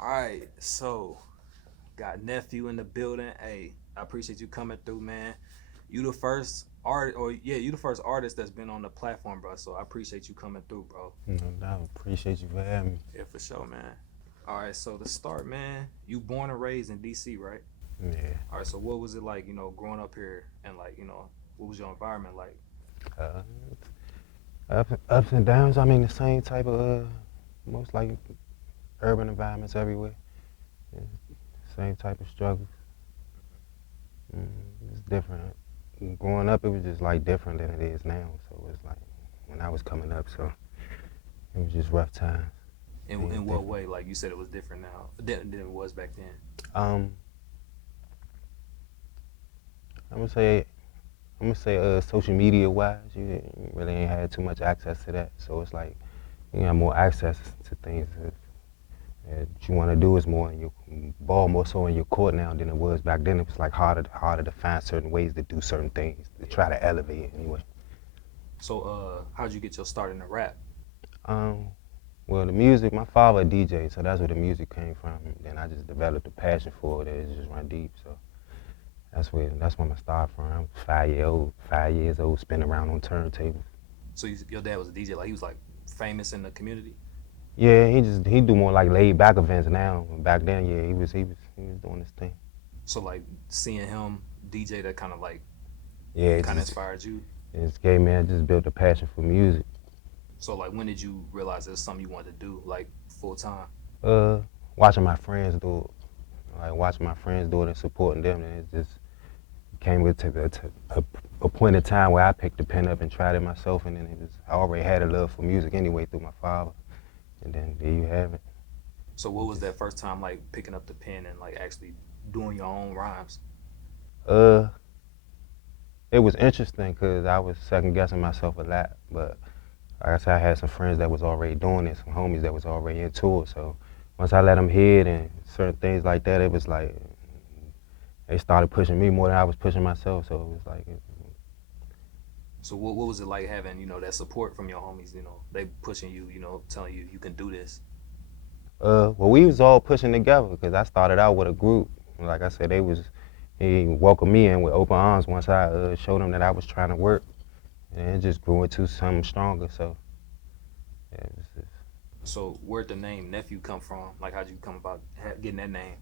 All right, so got nephew in the building. Hey, I appreciate you coming through, man. You the first art, or yeah, you the first artist that's been on the platform, bro. So I appreciate you coming through, bro. No doubt. Appreciate you for having me. Yeah, for sure, man. All right, so to start, man, you born and raised in DC, right? Yeah. All right, so what was it like, growing up here, and what was your environment like? Uh, ups and downs. I mean, the same type of, most like urban environments everywhere. Yeah, same type of struggles. Mm, it's different. Growing up, it was just like different than it is now. So it's like when I was coming up, so it was just rough times In being what different. way? Like you said, it was different now than it was back then. Um, I'm gonna say social media wise, you really ain't had too much access to that. So it's like you got more access to things that you want to do is more in your ball more so in your court now than it was back then. It was like harder to find certain ways to do certain things to Yeah. try to elevate it anyway. So, how'd you get your start in the rap? Um, well, the music, my father a DJ, so that's where the music came from. Then I just developed a passion for it. It just run deep. So that's when I started from. I was 5 years old, spinning around on turntables. So your dad was a DJ, like he was like famous in the community. Yeah, he do more like laid back events now. Back then, yeah, he was doing his thing. So like seeing him DJ, that kind of like Yeah, it kind of just inspired you. it just gave me I just built a passion for music. So like when did you realize it was something you wanted to do like full time? Uh, Watching my friends do it, like watching my friends do it and supporting them, and it just came to a point in time where I picked the pen up and tried it myself, and then I already had a love for music anyway through my father, and then there you have it. So what was Just that first time like picking up the pen and like actually doing your own rhymes? uh, it was interesting because I was second guessing myself a lot, but like I said, I had some friends that was already doing it, some homies that was already into it. So once I let them hear it and certain things like that, it was like they started pushing me more than I was pushing myself. So it was like, So what was it like having that support from your homies? They pushing you, telling you you can do this. well, we was all pushing together because I started out with a group. Like I said, he welcomed me in with open arms once I showed them that I was trying to work, and it just grew into something stronger. So yeah, So where'd the name nephew come from? Like how'd you come about getting that name?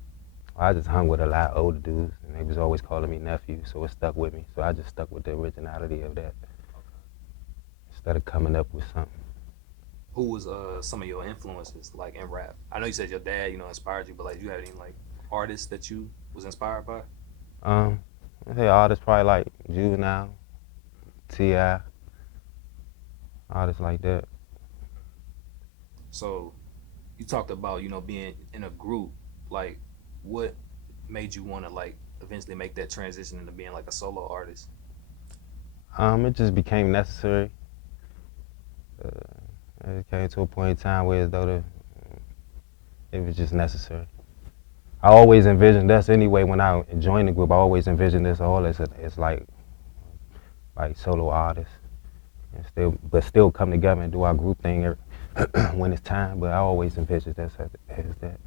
I just hung with a lot of older dudes, and they was always calling me nephew, so it stuck with me. So I just stuck with the originality of that Okay. instead of coming up with something. Who was some of your influences like in rap? I know you said your dad, inspired you, but like you had any like artists that you was inspired by? Um, I say artists probably like Juvenile, Ti, artists like that. So you talked about being in a group. Like, what made you want to like eventually make that transition into being like a solo artist? It just became necessary. It came to a point in time where as though it was just necessary. I always envisioned us anyway when I joined the group. I always envisioned us all as like solo artists, and still come together and do our group thing when it's time. But I always envisioned us as that.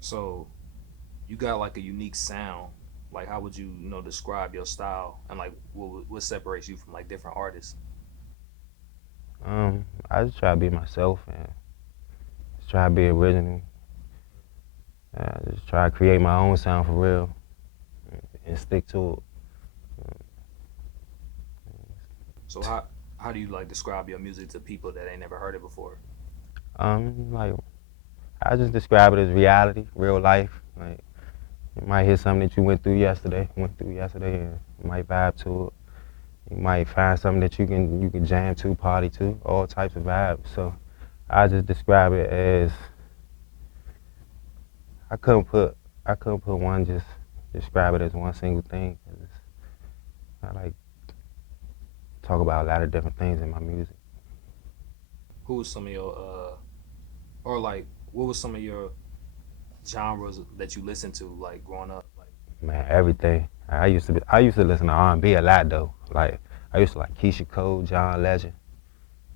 So you got like a unique sound. Like, how would you describe your style and like what separates you from like different artists? I just try to be myself and just try to be original. Just try to create my own sound for real and stick to So how do you like describe your music to people that ain't never heard it before? it. Like I just describe it as reality, real life. Like you might hear something that you went through yesterday, and you might vibe to it. You might find something that you can jam to, party to, all types of vibes. So I just describe it as I couldn't put I couldn't put one just describe it as one single thing. I like talk about a lot of different things in my music. Who was some of your or like what was some of your genres that you listened to like growing up? Like, Man, everything. I used to listen to R&B a lot though. Like I used to like Keisha Cole, John Legend.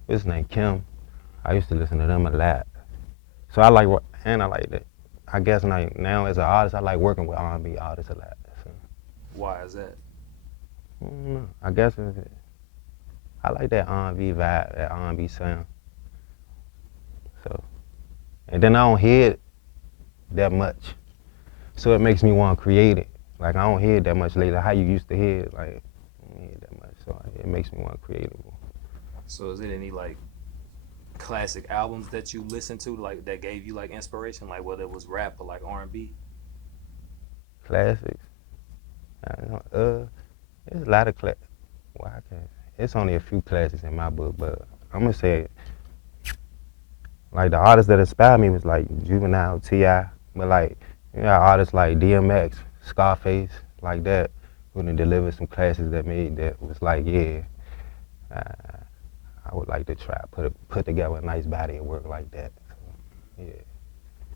What's his name? Kim. I used to listen to them a lot. So I like and I like that. I guess like now as an artist, I like working with R&B artists a lot. So, Why is that? I don't know. I guess I like that R&B vibe, that R&B sound. So, and then I don't hear it that much, so it makes me want to create it. Like I don't hear it that much lately. How you used to hear it, like I don't hear it that much. So it makes me want to create it more. So is it any like classic albums that you listen to like that gave you like inspiration, like whether it was rap or like R&B? Classics. There's a lot of well, it's only a few classics in my book, but I'm gonna say like the artists that inspired me was like Juvenile, T.I., but like you know artists like DMX, Scarface, like that, who done delivered some classics that made that was like uh, I would like to try put together a nice body of work like that. So, yeah.